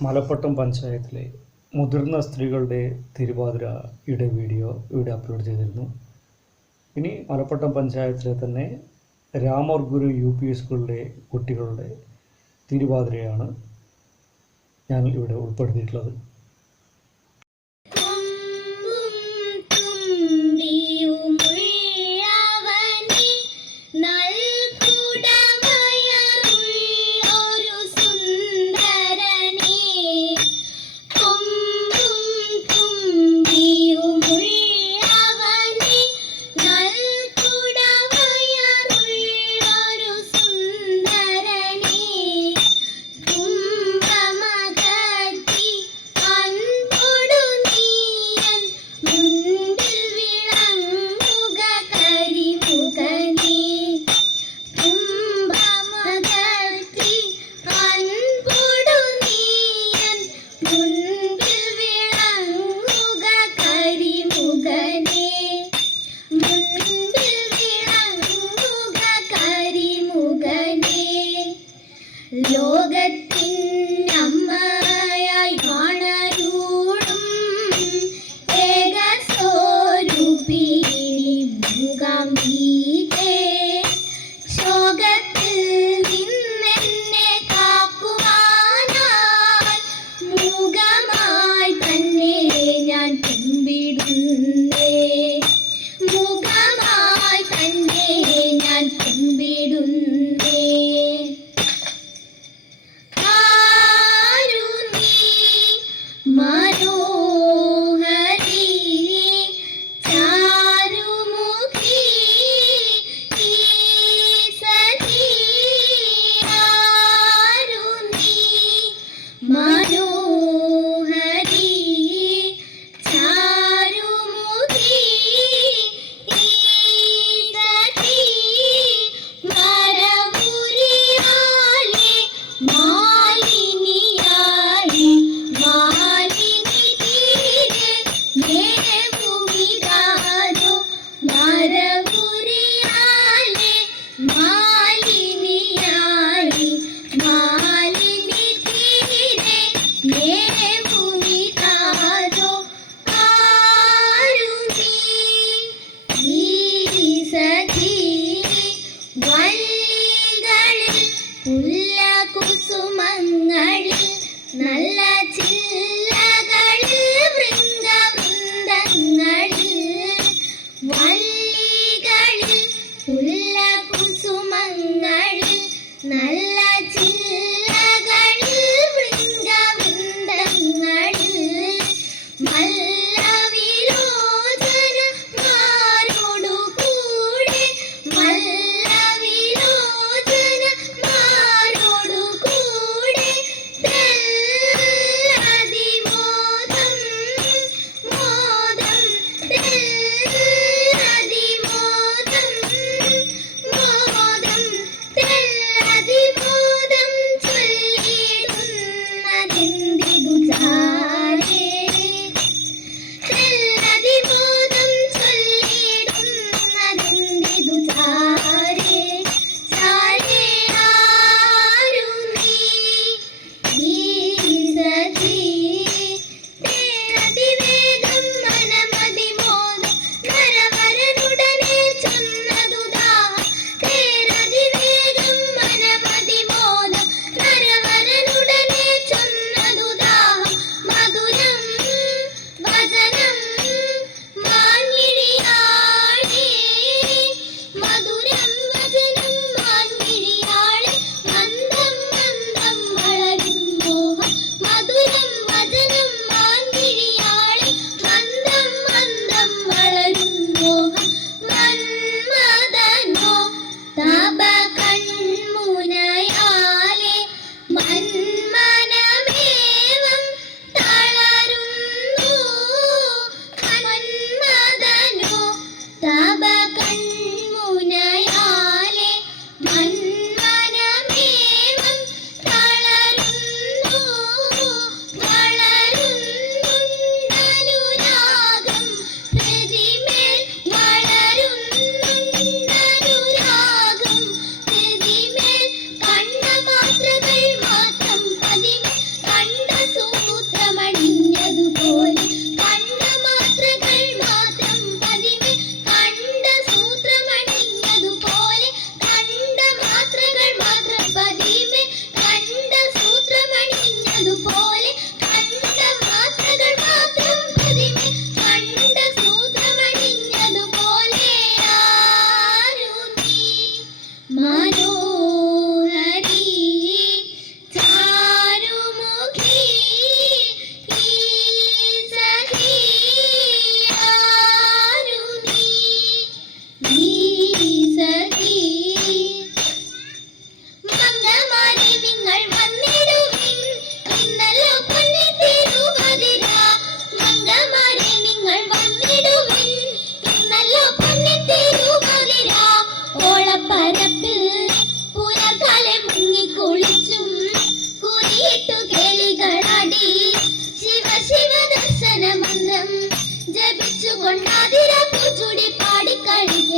മലപ്പട്ടം പഞ്ചായത്തിലെ മുതിർന്ന സ്ത്രീകളുടെ തിരുവാതിര തിരുവാതിരയുടെ വീഡിയോ ഇവിടെ അപ്ലോഡ് ചെയ്തിരുന്നു. ഇനി മലപ്പട്ടം പഞ്ചായത്തിലെ തന്നെ രാമോർ ഗുരു യു പി സ്കൂളിലെ കുട്ടികളുടെ തിരുവാതിരയാണ് ഞാൻ ഇവിടെ ഉൾപ്പെടുത്തിയിട്ടുള്ളത്.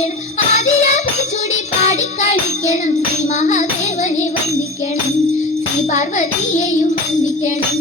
കളിക്കണം ആദിരാവിച്ചുടി പാടി കളിക്കണം ശ്രീ മഹാദേവനെ വന്ദിക്കണം ശ്രീ പാർവതിയെയും വന്ദിക്കണം